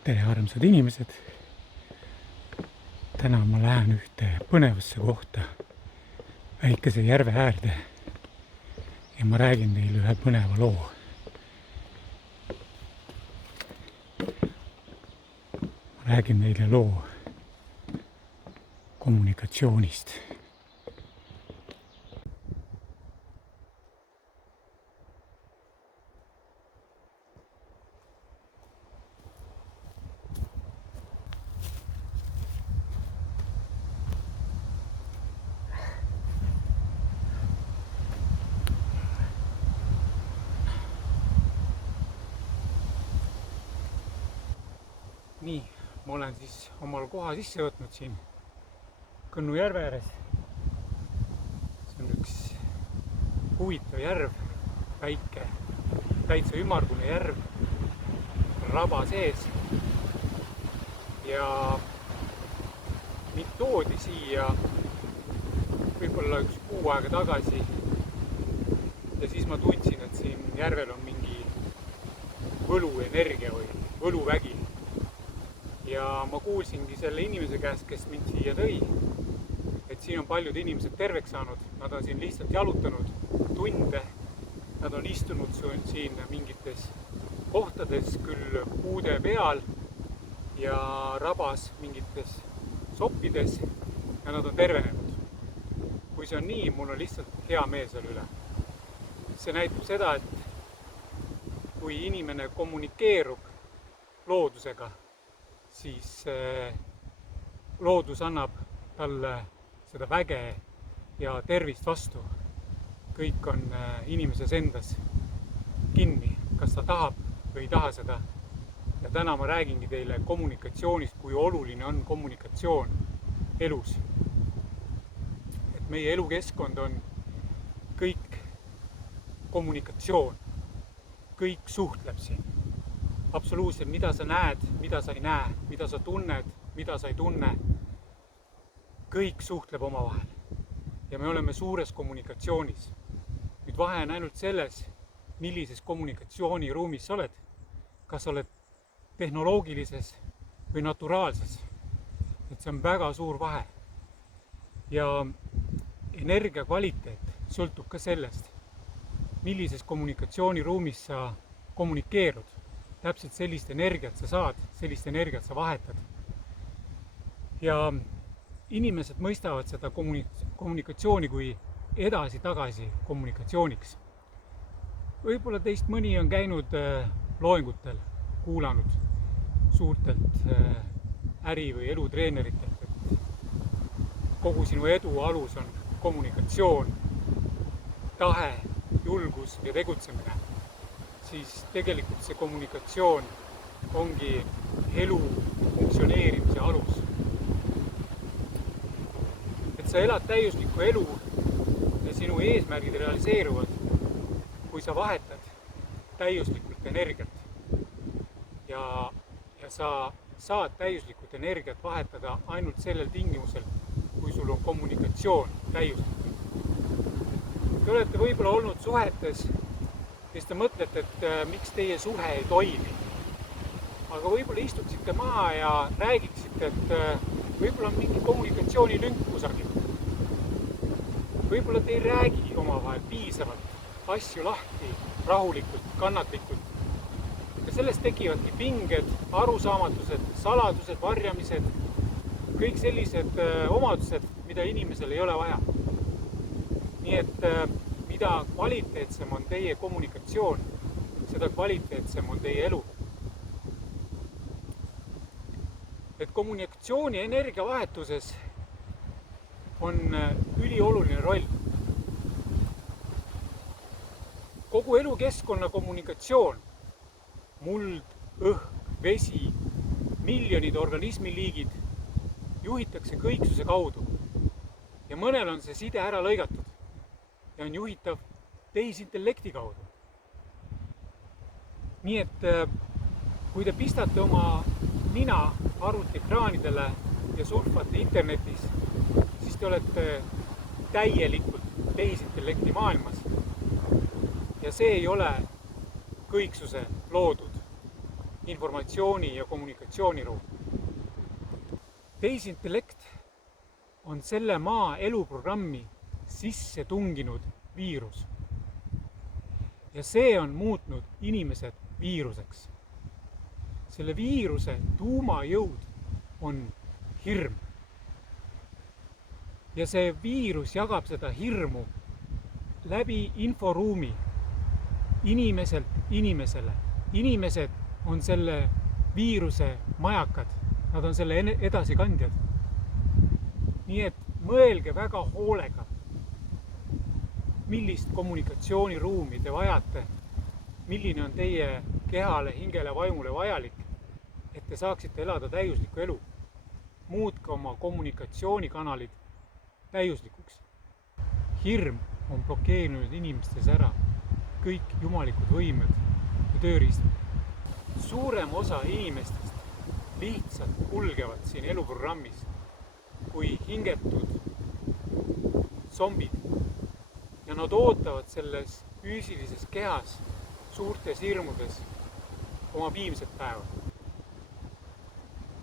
Tere, armsad inimesed! Täna ma lähen ühte põnevasse kohta, väikese järve äärde ja ma räägin teile ühe põneva loo. Ma räägin teile loo kommunikatsioonist. Nii, ma olen siis omal koha sisse võtnud siin Kõnnu järve ääres. See on üks huvitav järv, väike, täitsa ümmargune järv, raba sees. Ja mind toodi siia võib-olla üks kuu aega tagasi. Ja siis ma tundsin, et siin järvel on mingi võluenergia või võluvägi. Ja ma kuulsingi selle inimese käest, kes mind siia tõi, et siin on paljud inimesed terveks saanud. Nad on siin lihtsalt jalutanud tunde. Nad on istunud siin mingites kohtades, küll puude peal ja rabas mingites soppides ja nad on tervenenud. Kui see on nii, mul on lihtsalt hea meel selle üle. See näitab seda, et kui inimene kommunikeerub loodusega, siis loodus annab talle seda väge ja tervist vastu. Kõik on inimeses endas kinni, kas ta tahab või ei taha seda. Ja täna ma räägingi teile kommunikatsioonist, kui oluline on kommunikatsioon elus. Et meie elukeskkond on kõik kommunikatsioon. Kõik suhtleb siin. Absoluutselt, mida sa näed, mida sa ei näe, mida sa tunned, mida sa ei tunne. Kõik suhtleb omavahel. Ja me oleme suures kommunikatsioonis. Nüüd vahe on ainult selles, millises kommunikatsiooniruumis sa oled. Kas sa oled tehnoloogilises või naturaalses. Et see on väga suur vahe. Ja energia kvaliteet sõltub ka sellest, millises kommunikatsiooniruumis sa kommunikeerud. Täpselt sellist energiat sa saad, sellist energiat sa vahetad. Ja inimesed mõistavad seda kommunikatsiooni kui edasi-tagasi kommunikatsiooniks. Võib-olla teist mõni on käinud loengutel, kuulanud suurtelt äri- või elutreeneritelt, et kogu sinu edu alus on kommunikatsioon, tahe, julgus ja tegutsemine. Siis tegelikult see kommunikatsioon ongi elu funktsioneerimise alus. Et sa elad täiuslikku elu ja sinu eesmärgid realiseeruvad, kui sa vahetad täiuslikult energiat. Ja sa saad täiuslikult energiat vahetada ainult sellel tingimusel, kui sul on kommunikatsioon täiuslik. Te olete võib-olla olnud suhetes, kes te mõtlete, et miks teie suhe ei toimi. Aga võib-olla istuksite maha ja räägiksite, et võib-olla on mingi kommunikatsioonilünk kusagil. Võib-olla te ei räägi omavahel piisavalt asju lahti, rahulikult, kannatlikult. Ja sellest tekivadki pinged, arusaamatused, saladused, varjamised, kõik sellised omadused, mida inimesel ei ole vaja. Nii et mida kvaliteetsem on teie kommunikatsioon, seda kvaliteetsem on teie elu. Et kommunikatsiooni energiavahetuses on ülioluline roll. Kogu elukeskkonna kommunikatsioon, muld, õhk, vesi, miljonid organismiliigid juhitakse kõiksuse kaudu. Ja mõnel on see side ära lõigatud. Ja on juhitav tehisintellekti kaudu. Nii et kui te pistate oma nina arvutiekraanidele ja surfate internetis, siis te olete täielikult tehisintellekti maailmas. Ja see ei ole kõiksuse loodud. informatsiooni- ja kommunikatsiooniruum. Tehisintellekt on selle maa eluprogrammi sisse tunginud viirus. Ja see on muutnud inimesed viiruseks. Selle viiruse tuumajõud on hirm. Ja see viirus jagab seda hirmu läbi inforuumi inimeselt inimesele. Inimesed on selle viiruse majakad, nad on selle edasikandjad. Nii et mõelge väga hoolega, millist kommunikatsiooniruumi te vajate, milline on teie kehale, hingele, vaimule vajalik, et te saaksite elada täiuslikku elu. Muutke oma kommunikatsioonikanalid täiuslikuks. Hirm on blokeerinud inimestes ära kõik jumalikud võimed ja tööriistad. Suurem osa inimestest lihtsalt kulgevad siin eluprogrammis kui hingetud zombid. Ja nad ootavad selles füüsilises kehas, suurtes hirmudes oma viimset päeva.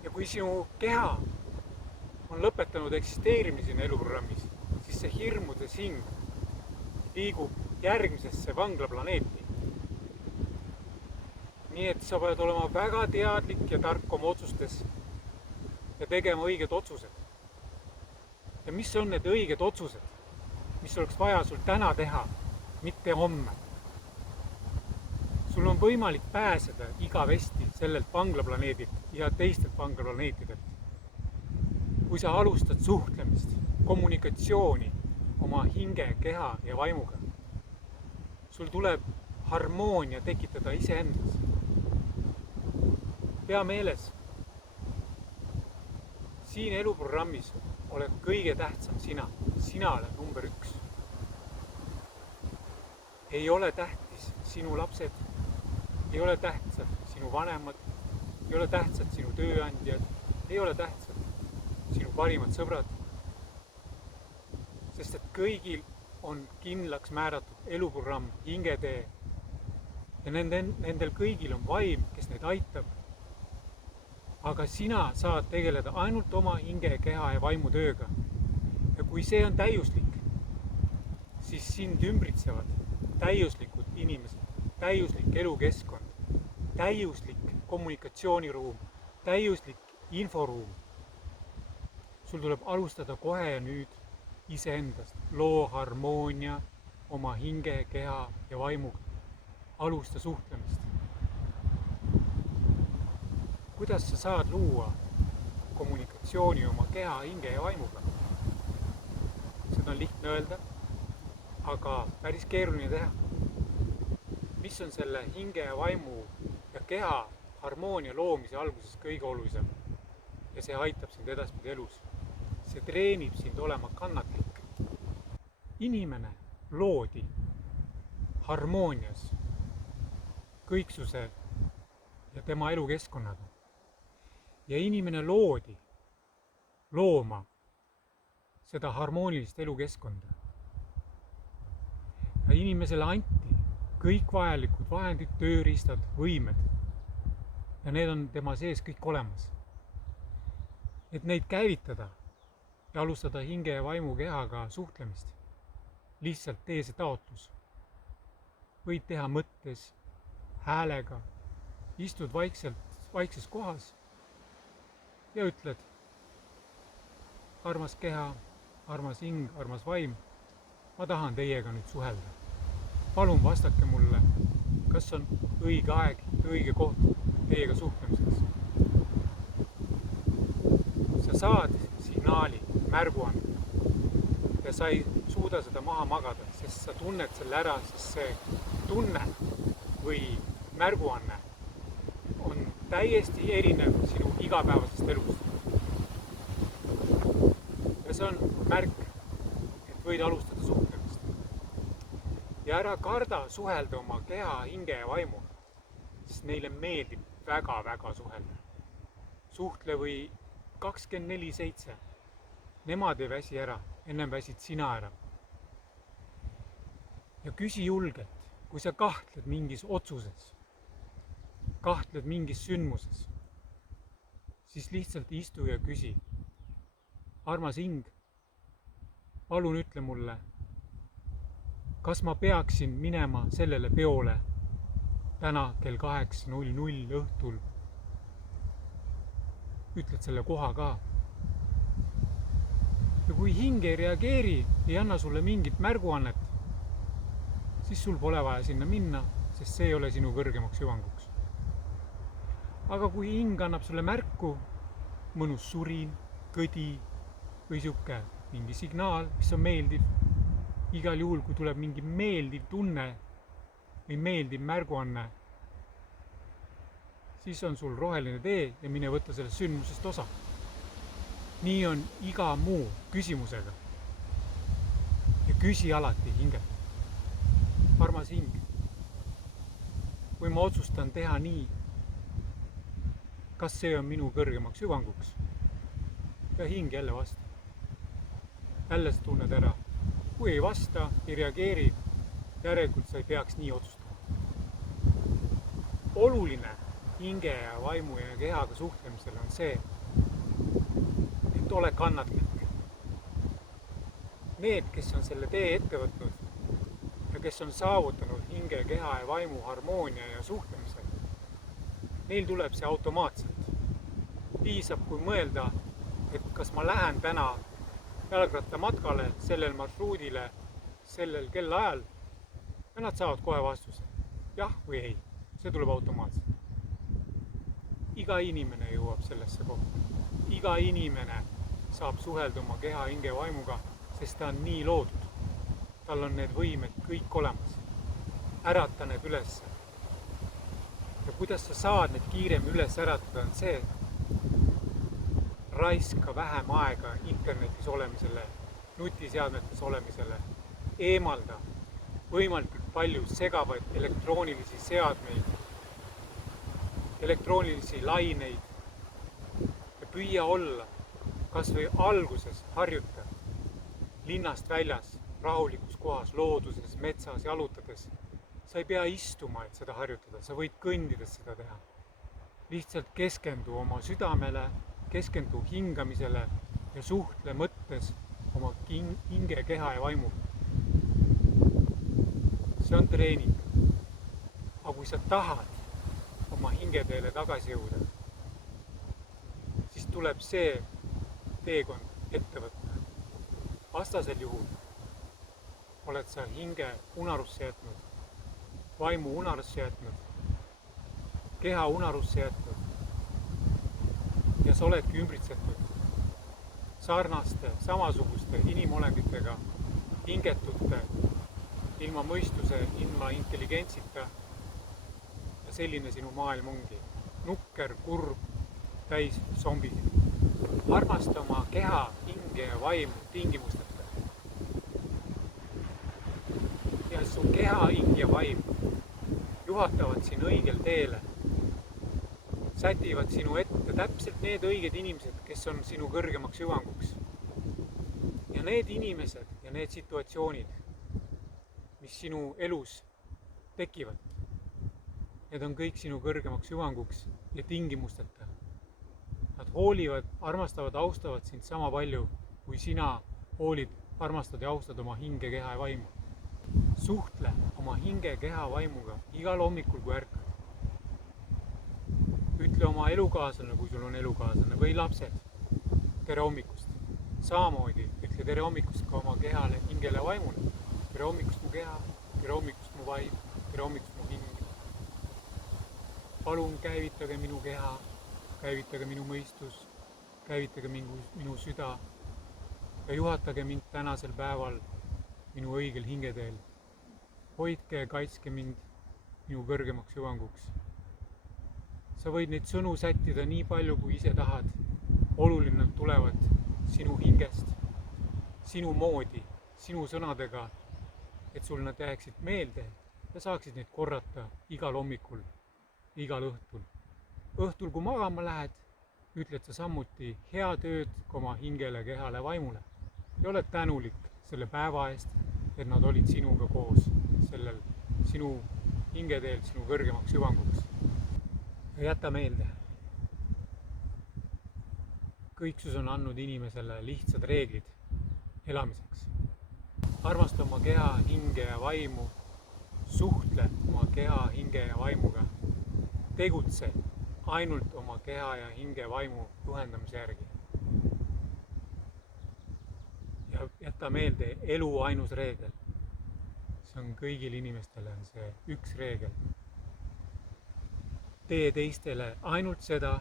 Ja kui sinu keha on lõpetanud eksisteerimise siin eluprogrammis, siis see hirmudes hing liigub järgmisesse vanglaplaneeti. Nii et sa pead olema väga teadlik ja tark oma otsustes ja tegema õiged otsused. Ja mis on need õiged otsused, mis oleks vaja sul täna teha, mitte homme? Sul on võimalik pääseda igavesti sellelt vanglaplaneedilt ja teistelt vanglaplaneetidelt. Kui sa alustad suhtlemist, kommunikatsiooni oma hinge, keha ja vaimuga, sul tuleb harmoonia tekitada iseendas. Pea meeles, siin eluprogrammis oled kõige tähtsam sina. Sina oled number 1. Ei ole tähtis sinu lapsed, ei ole tähtsad sinu vanemad, ei ole tähtsad sinu tööandjad, ei ole tähtsad sinu parimad sõbrad. Sest et kõigil on kindlaks määratud eluprogramm, hingetee. Ja nendel kõigil on vaim, kes neid aitab. Aga sina saad tegeleda ainult oma hinge, keha ja vaimu tööga. Ja kui see on täiuslik, siis sind ümbritsevad täiuslikud inimesed, täiuslik elukeskkond, täiuslik kommunikatsiooniruum, täiuslik inforuum. Sul tuleb alustada kohe ja nüüd iseendast. Loo harmoonia oma hinge, keha ja vaimuga. Alusta suhtlemist. Kuidas sa saad luua kommunikatsiooni oma keha, hinge ja vaimuga? Seda on lihtne öelda, aga päris keeruline teha. Mis on selle hinge ja vaimu ja keha harmoonia loomise alguses kõige olulisem? Ja see aitab sind edaspidi elus. See treenib sind olema kannatlik. Inimene loodi harmoonias kõiksuse ja tema elukeskkonnaga. Ja inimene loodi looma seda harmoonilist elukeskkonda. Ja inimesele anti kõik vajalikud vahendid, tööriistad, võimed. Ja need on tema sees kõik olemas. Et neid käivitada ja alustada hinge ja vaimu kehaga suhtlemist, lihtsalt tee see taotlus. Võid teha mõttes, häälega, istud vaikses kohas ja ütled: armas keha, armas hing, armas vaim, ma tahan teiega nüüd suhelda. Palun vastake mulle, kas on õige aeg, õige koht teiega suhtlemiseks. Sa saad signaali, märguande ja sa ei suuda seda maha magada, sest sa tunned selle ära, sest see tunne või märguanne on täiesti erinev sinu igapäevasest elust. Ja see on märk, et võid alustada suhtlemist. Ja ära karda suhelda oma keha, hinge ja vaimu, sest neile meeldib väga suhelda. Suhtle või 24/7. Nemad ei väsi ära, ennem väsid sina ära. Ja küsi julgelt, kui sa kahtled mingis otsuses. kahtled mingis sündmuses, siis lihtsalt istu ja küsi. Armas hing, palun ütle mulle, kas ma peaksin minema sellele peole täna kell 8:00 õhtul? Ütled selle koha ka. Ja kui hing ei reageeri, ei anna sulle mingit märguannet, siis sul pole vaja sinna minna, sest see ei ole sinu kõrgemaks hüvanguks. Aga kui hing annab sulle märku, mõnus surin, kõdi või sihuke mingi signaal, mis on meeldiv, igal juhul, kui tuleb mingi meeldiv tunne või meeldiv märguanne, siis on sul roheline tee ja mine võtta sellest sündmusest osa. Nii on iga muu küsimusega. Ja küsi alati hingelt. Armas hing, kui ma otsustan teha nii, kas see on minu kõrgemaks hüvanguks? Ja hing jälle vasta. Jälle sa tunned ära. Kui ei vasta, ei reageeri, järelikult sa ei peaks nii otsustama. Oluline hinge ja vaimu ja kehaga suhtlemisel on see, et ole kannatlik. Need, kes on selle tee ette võtnud ja kes on saavutanud hinge, keha ja vaimu harmoonia ja suhtlemisel, neil tuleb see automaatselt. Piisab, kui mõelda, et kas ma lähen täna jalgrattamatkale sellel marsruudile sellel kellaajal ja nad saavad kohe vastuse. Jah või ei, see tuleb automaatselt. Iga inimene jõuab sellesse kohta. Iga inimene saab suhelda oma keha, hinge, vaimuga, sest ta on nii loodud. Tal on need võimed kõik olemas. Ärata need üles. Ja kuidas sa saad need kiirem üles äratada, on see, raiska vähem aega internetis olemisele, nutiseadmetes olemisele, eemalda võimalikult palju segavaid elektroonilisi seadmeid, elektroonilisi laineid ja püüa olla kas või alguses harjuta linnast väljas, rahulikus kohas, looduses, metsas, jalutades. Sa ei pea istuma, et seda harjutada, sa võid kõndides seda teha. Lihtsalt keskendu oma südamele, keskendu hingamisele ja suhtle mõttes oma hinge, keha ja vaimu. See on treening. Aga kui sa tahad oma hingeteele tagasi jõuda, siis tuleb see teekond ette võtta. Vastasel juhul oled sa hinge unarusse jätnud, vaimu unarusse jätnud, keha unarusse jätnud ja sa oledki ümbritsetud sarnaste, samasuguste inimolenditega, hingetute, ilma mõistuse, ilma intelligentsita ja selline sinu maailm ongi. Nukker, kurb, täis zombisid. Armasta oma keha, hinge ja vaimu tingimusteta. Ja su keha, hing ja vaim juhatavad sind õigel teele. Sätivad sinu ette täpselt need õiged inimesed, kes on sinu kõrgemaks hüvanguks. Ja need inimesed ja need situatsioonid, mis sinu elus tekivad, need on kõik sinu kõrgemaks hüvanguks ja tingimusteta. Nad hoolivad, armastavad, austavad sind sama palju, kui sina hoolid, armastad ja austad oma hinge, keha ja vaimu. Suhtle oma hinge, keha, vaimuga igal hommikul, kui ärkad. Ütle oma elukaaslane, kui sul on elukaaslane, või lapsed, tere hommikust. Samamoodi ütle tere hommikust ka oma kehale, hingele, vaimule. Tere hommikust mu keha, tere hommikust mu vaim, tere hommikust mu hing. Palun käivitage minu keha, käivitage minu mõistus, käivitage minu süda ja juhatage mind tänasel päeval minu õigel hingeteel. Hoidke ja kaitske mind minu kõrgemaks hüvanguks. Sa võid neid sõnu sättida nii palju, kui ise tahad. Oluline nad tulevad sinu hingest, sinu moodi, sinu sõnadega, et sul nad jääksid meelde ja saaksid neid korrata igal hommikul, igal õhtul. Õhtul, kui magama lähed, ütled sa samuti hea tööd oma hingele, kehale, vaimule ja oled tänulik selle päeva eest, et nad olid sinuga koos sellel sinu hingeteel, sinu kõrgemaks hüvanguks. ja jäta meelde, kõiksus on andnud inimesele lihtsad reeglid elamiseks. Armasta oma keha, hinge ja vaimu, suhtle oma keha, hinge ja vaimuga, tegutse ainult oma keha ja hinge ja vaimu juhendamise järgi. Ja jäta meelde elu ainus reegel. See on kõigil inimestele see üks reegel. Tee teistele ainult seda,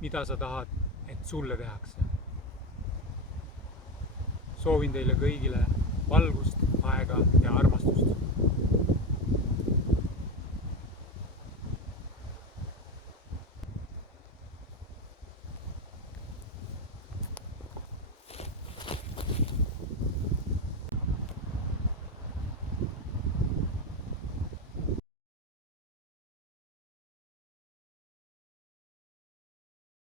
mida sa tahad, et sulle tehakse. Soovin teile kõigile valgust, aega ja armastust.